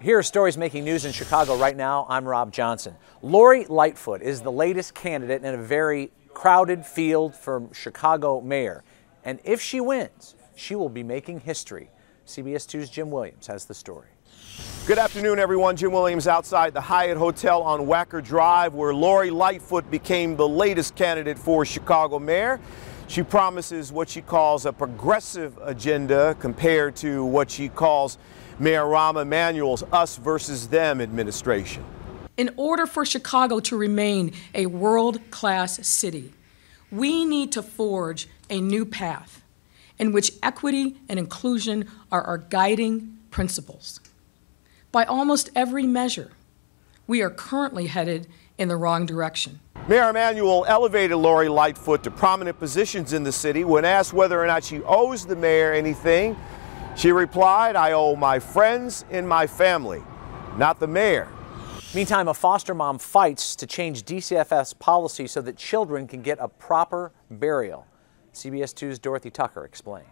Here are stories making news in Chicago right now. I'm Rob Johnson. Lori Lightfoot is the latest candidate in a very crowded field for Chicago mayor. And if she wins, she will be making history. CBS 2's Jim Williams has the story. Good afternoon, everyone. Jim Williams outside the Hyatt Hotel on Wacker Drive, where Lori Lightfoot became the latest candidate for Chicago mayor. She promises what she calls a progressive agenda compared to what she calls Mayor Rahm Emanuel's us versus them administration. In order for Chicago to remain a world-class city, we need to forge a new path in which equity and inclusion are our guiding principles. By almost every measure, we are currently headed in the wrong direction. Mayor Emanuel elevated Lori Lightfoot to prominent positions in the city. When asked whether or not she owes the mayor anything, she replied, "I owe my friends and my family, not the mayor." Meantime, a foster mom fights to change DCFS policy so that children can get a proper burial. CBS 2's Dorothy Tucker explains.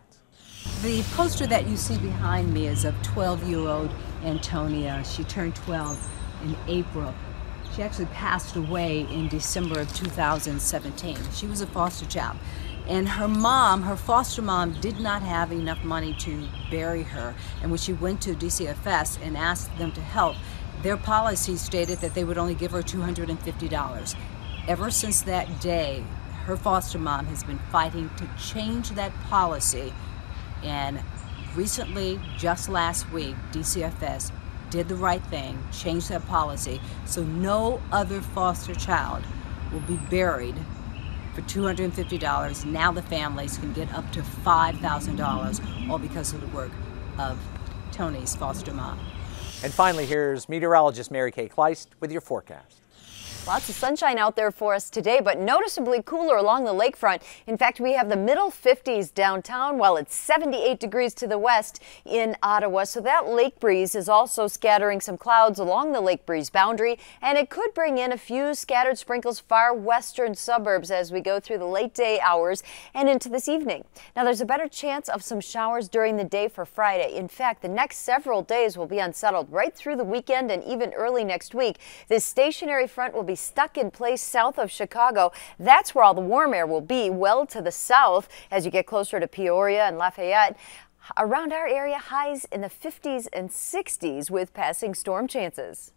The poster that you see behind me is of 12-year-old Antonia. She turned 12 in April. She actually passed away in December of 2017. She was a foster child. And her mom, her foster mom, did not have enough money to bury her. And when she went to DCFS and asked them to help, their policy stated that they would only give her $250. Ever since that day, her foster mom has been fighting to change that policy. And recently, just last week, DCFS did the right thing, changed that policy, so no other foster child will be buried for $250. Now the families can get up to $5,000, all because of the work of Tony's foster mom. And finally, here's meteorologist Mary Kay Kleist with your forecast. Lots of sunshine out there for us today, but noticeably cooler along the lakefront. In fact, we have the middle 50s downtown, while it's 78 degrees to the west in Ottawa. So that lake breeze is also scattering some clouds along the lake breeze boundary, and it could bring in a few scattered sprinkles far western suburbs as we go through the late day hours and into this evening. Now, there's a better chance of some showers during the day for Friday. In fact, the next several days will be unsettled right through the weekend and even early next week. This stationary front will be stuck in place south of Chicago. That's where all the warm air will be, well to the south as you get closer to Peoria and Lafayette. Around our area, highs in the 50s and 60s with passing storm chances.